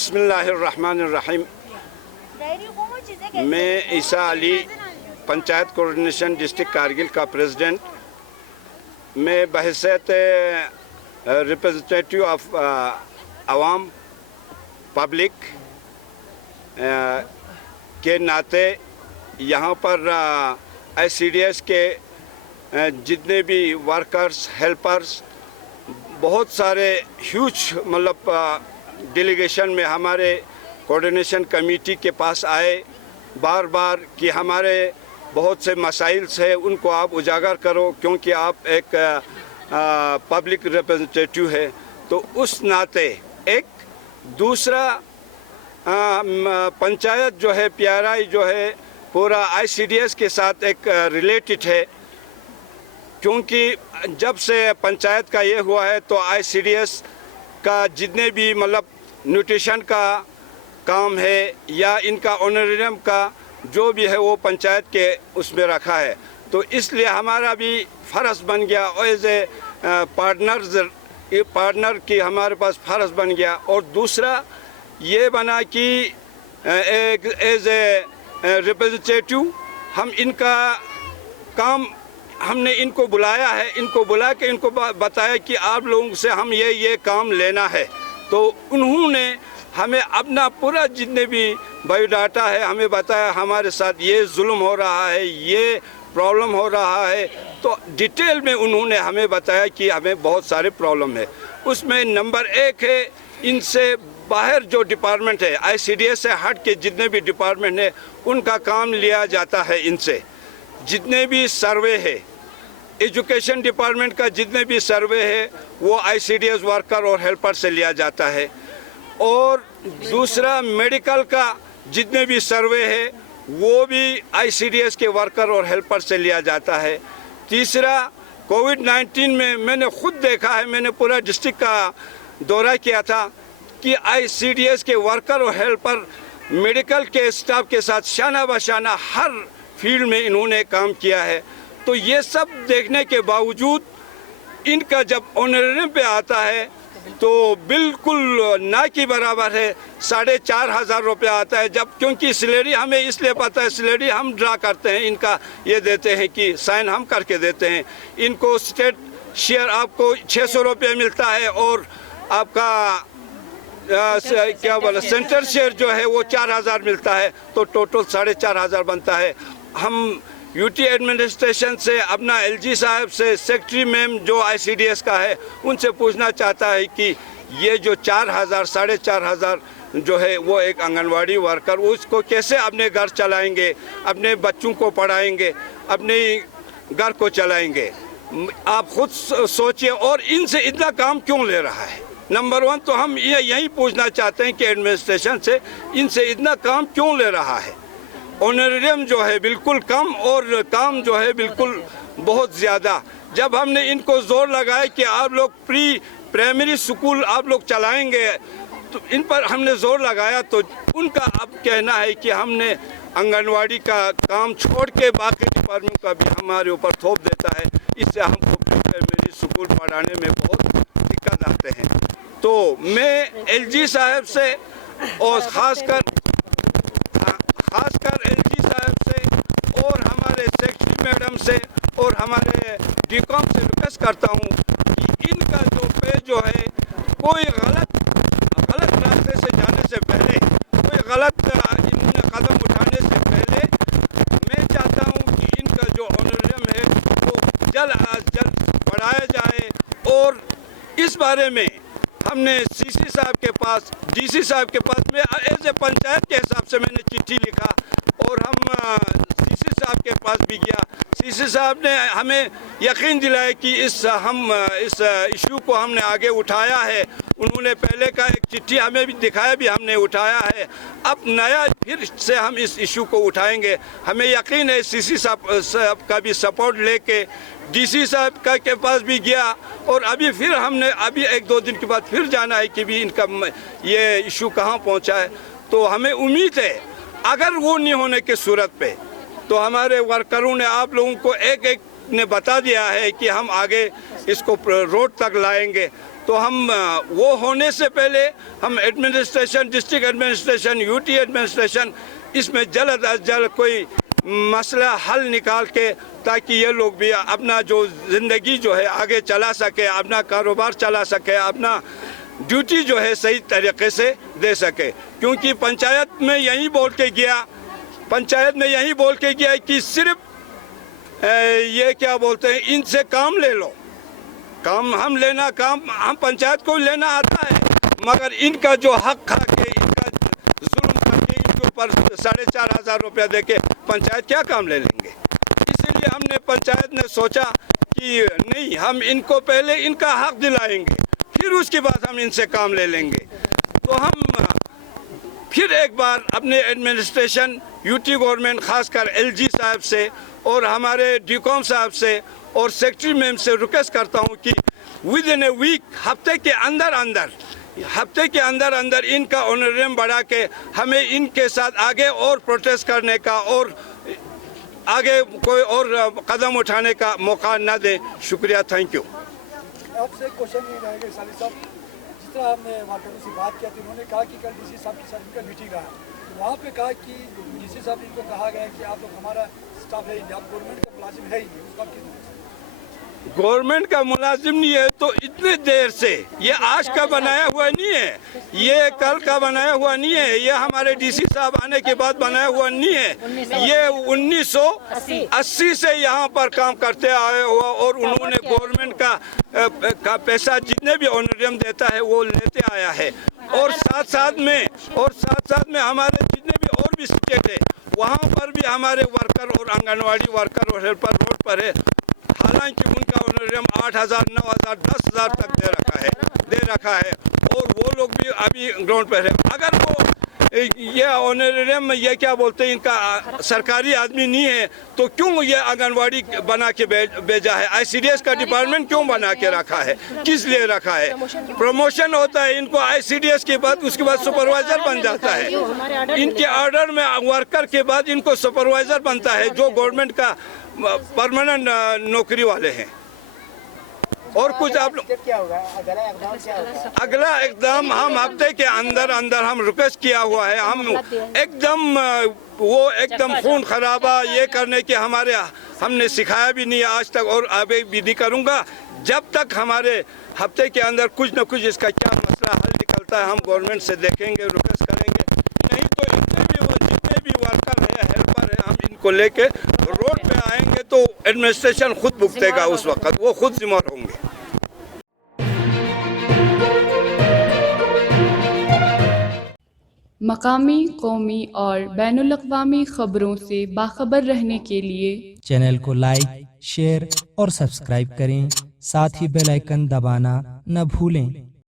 بسم اللہ الرحمن الرحیم. میں عیسیٰ علی پنچایت کوارڈینیشن ڈسٹرکٹ کارگل کا پریزیڈنٹ. میں بحیثیت ریپرزنٹیٹیو آف عوام پبلک کے ناطے یہاں پر ICDS کے جتنے بھی ورکرز ہیلپرز بہت سارے ہیوج مطلب ڈیلیگیشن میں ہمارے کوارڈینیشن کمیٹی کے پاس آئے بار بار کہ ہمارے بہت سے مسائل ہیں ان کو آپ اجاگر کرو کیونکہ آپ ایک پبلک ریپرزنٹیٹیو ہے. تو اس ناطے ایک دوسرا پنچایت جو ہے PRI جو ہے پورا ICDS کے ساتھ ایک ریلیٹڈ ہے کیونکہ جب سے پنچایت کا یہ ہوا ہے تو ICDS کا جتنے بھی مطلب نیوٹریشن کا کام ہے یا ان کا آنریم کا جو بھی ہے وہ پنچایت کے اس میں رکھا ہے. تو اس لیے ہمارا بھی فرض بن گیا ایز اے پارٹنر کی ہمارے پاس فرض بن گیا. اور دوسرا یہ بنا کہ ایز اے ریپرزنٹیٹیو ہم ان کا کام ہم نے ان کو بلایا ہے, ان کو بلا کے ان کو بتایا کہ آپ لوگوں سے ہم یہ کام لینا ہے. تو انہوں نے ہمیں اپنا پورا جتنے بھی بایو ڈاٹا ہے ہمیں بتایا ہمارے ساتھ یہ ظلم ہو رہا ہے, یہ پرابلم ہو رہا ہے. تو ڈیٹیل میں انہوں نے ہمیں بتایا کہ ہمیں بہت سارے پرابلم ہے. اس میں نمبر 1 ہے ان سے باہر جو ڈپارٹمنٹ ہے ICDS سے ہٹ کے جتنے بھی ڈپارٹمنٹ ہیں ان کا کام لیا جاتا ہے. ان سے جتنے بھی سروے ہے ایجوکیشن ڈپارٹمنٹ کا جتنے بھی سروے ہے وہ ICDS ورکر اور ہیلپر سے لیا جاتا ہے. اور دوسرا میڈیکل کا جتنے بھی سروے ہے وہ بھی ICDS کے ورکر اور ہیلپر سے لیا جاتا ہے. تیسرا کووڈ-19 میں نے خود دیکھا ہے, میں نے پورا ڈسٹرکٹ کا دورہ کیا تھا کہ ICDS کے ورکر اور ہیلپر میڈیکل کے اسٹاف کے ساتھ شانہ بشانہ ہر فیلڈ میں انہوں نے کام کیا ہے. تو یہ سب دیکھنے کے باوجود ان کا جب آنریم پہ آتا ہے تو بالکل نہ کی برابر ہے. 4,500 روپے آتا ہے جب کیونکہ سیلری ہمیں اس لیے پتہ ہے سیلری ہم ڈرا کرتے ہیں, ان کا یہ دیتے ہیں کہ سائن ہم کر کے دیتے ہیں. ان کو اسٹیٹ شیئر آپ کو 600 روپے ملتا ہے اور آپ کا کیا بولا سینٹر شیئر جو ہے وہ 4,000 ملتا ہے. تو ٹوٹل 4,500 بنتا ہے. ہم UT ایڈمنسٹریشن سے اپنا LG صاحب سے سیکٹری میم جو ICDS کا ہے ان سے پوچھنا چاہتا ہے کہ یہ جو 4,000 4,500 جو ہے وہ ایک آنگن واڑی ورکر اس کو کیسے اپنے گھر چلائیں گے, اپنے بچوں کو پڑھائیں گے, اپنے گھر کو چلائیں گے. آپ خود سوچئے. اور ان سے اتنا کام کیوں لے رہا ہے؟ نمبر 1 تو ہم یہی پوچھنا چاہتے ہیں کہ ایڈمنسٹریشن سے ان سے اتنا کام کیوں لے رہا ہے؟ آنریم جو ہے بالکل کم اور کام جو ہے بالکل بہت زیادہ. جب ہم نے ان کو زور لگایا کہ آپ لوگ پرائمری سکول آپ لوگ چلائیں گے تو ان پر ہم نے زور لگایا تو ان کا اب کہنا ہے کہ ہم نے آنگن واڑی کا کام چھوڑ کے باقی ڈپارٹمنٹ کا بھی ہمارے اوپر تھوپ دیتا ہے. اس سے ہم کو پرائمری سکول پڑھانے میں بہت دقت آتے ہیں. تو میں LG صاحب سے اور خاص کر LG صاحب سے اور ہمارے سیکٹری میڈم سے اور ہمارے ڈیکام سے ریکویسٹ کرتا ہوں کہ ان کا جو پے جو ہے کوئی غلط راستے سے جانے سے پہلے, کوئی غلط قدم اٹھانے سے پہلے میں چاہتا ہوں کہ ان کا جو آنریم ہے وہ جلد از جلد بڑھایا جائے. اور اس بارے میں ہم نے CC صاحب کے پاس DC صاحب کے پاس میں ایز اے پنچایت کے حساب سے میں نے چٹھی لکھا اور ہم CC صاحب کے پاس بھی گیا. CC صاحب نے ہمیں یقین دلایا کہ اس ایشو کو ہم نے آگے اٹھایا ہے. انہوں نے پہلے کا ایک چٹھی ہمیں بھی دکھایا بھی ہم نے اٹھایا ہے. اب نیا پھر سے ہم اس ایشو کو اٹھائیں گے. ہمیں یقین ہے CC صاحب کا بھی سپورٹ لے کے DC صاحب کے پاس بھی گیا اور ابھی پھر ہم نے ابھی 1-2 دن کے بعد پھر جانا ہے کہ بھی ان کا یہ ایشو کہاں پہنچا ہے. تو ہمیں امید ہے اگر وہ نہیں ہونے کی صورت پہ تو ہمارے ورکروں نے آپ لوگوں کو ایک نے بتا دیا ہے کہ ہم آگے اس کو روڈ تک لائیں گے. تو ہم وہ ہونے سے پہلے ہم administration, district administration, UT administration اس میں جلد از جلد کوئی مسئلہ حل نکال کے تاکہ یہ لوگ بھی اپنا جو زندگی جو ہے آگے چلا سکے، اپنا کاروبار چلا سکے، اپنا ڈیوٹی جو ہے صحیح طریقے سے دے سکے. کیونکہ پنچایت میں یہی بول کے گیا کہ صرف یہ کیا بولتے ہیں، ان سے کام لے لو. کام ہم پنچایت کو لینا آتا ہے، مگر ان کا جو حق کھا کے، ان کا ظلم کر کے، ان کے اوپر 4,500 روپیہ دے کے پنچایت کیا کام لے لیں گے. اسی لیے ہم نے پنچایت نے سوچا کہ نہیں، ہم ان کو پہلے ان کا حق دلائیں گے، پھر اس کے بعد ہم ان سے کام لے لیں گے. تو ہم پھر ایک بار اپنے ایڈمنسٹریشن، یوٹی گورنمنٹ، خاص کر ایل جی صاحب سے اور ہمارے ڈی کام صاحب سے اور سیکٹری میم سے ریکویسٹ کرتا ہوں کہ ود ان اے ویک، ہفتے کے اندر ان کا آنریم بڑھا کے ہمیں ان کے ساتھ آگے اور پروٹیسٹ کرنے کا اور آگے کوئی اور قدم اٹھانے کا موقع نہ دیں. شکریہ. Thank you. آپ سے کوشچن یہ رہے گا سالی صاحب، جس طرح ہم نے مارکیٹوں سے بات کیا تھی، انہوں نے کہا کہ کل ڈی سی صاحب کے ساتھ ان کا میٹنگ رہا، وہاں پہ کہا کہ ڈی سی صاحب ان کو کہا گیا کہ آپ لوگ ہمارا اسٹاف ہے ہی نہیں، آپ گورنمنٹ کا ملازم ہے ہی نہیں. اس کا گورنمنٹ کا ملازم نہیں ہے تو اتنے دیر سے، یہ آج کا بنایا ہوا نہیں ہے، یہ کل کا بنایا ہوا نہیں ہے، یہ ہمارے ڈی سی صاحب آنے کے بعد بنایا ہوا نہیں ہے. یہ 1980 سے یہاں پر کام کرتے آئے ہوا، اور انہوں نے گورنمنٹ کا پیسہ جتنے بھی آنریم دیتا ہے وہ لیتے آیا ہے. اور ساتھ میں ہمارے جتنے بھی اور بھی اسٹیٹ ہے، وہاں پر بھی ہمارے ورکر اور آنگن واڑی ورکر اور ہیلپر روڈ پر ہے. حالانکہ ان کا آنریم 8,000، 9,000، 10,000 تک دے رکھا ہے، اور وہ لوگ بھی ابھی گراؤنڈ پر ہے. اگر وہ یہ آنریم، یہ کیا بولتے ہیں، ان کا سرکاری آدمی نہیں ہے تو کیوں یہ آنگن واڑی بنا کے بھیجا ہے؟ آئی سی ڈی ایس کا ڈپارٹمنٹ کیوں بنا کے رکھا ہے؟ کس لیے رکھا ہے؟ پروموشن ہوتا ہے ان کو آئی سی ڈی ایس کے بعد، اس کے بعد سپروائزر بن جاتا ہے. ان کے آرڈر میں ورکر کے بعد ان کو سپروائزر بنتا ہے، جو گورنمنٹ کا پرماننٹ نوکری والے ہیں. اور کچھ آپ لوگ اگلا اقدام ہم ہفتے کے اندر ہم ریکویسٹ کیا ہوا ہے. ہم ایک دم خون خرابہ یہ کرنے کے ہم نے سکھایا بھی نہیں آج تک، اور آگے بھی نہیں کروں گا جب تک ہمارے ہفتے کے اندر کچھ نہ کچھ اس کا کیا مسئلہ حل نکلتا ہے. ہم گورنمنٹ سے دیکھیں گے، ریکویسٹ کریں گے. نہیں تو جتنے بھی ورکر ہیں، ہیلپر ہیں، ہم ان کو لے کے روڈ پہ آئیں گے تو ایڈمنسٹریشن خود بھگتے گا. اس وقت وہ خود ذمہ ہوں گے. مقامی، قومی اور بین الاقوامی خبروں سے باخبر رہنے کے لیے چینل کو لائک، شیئر اور سبسکرائب کریں. ساتھ ہی بیل آئیکن دبانا نہ بھولیں.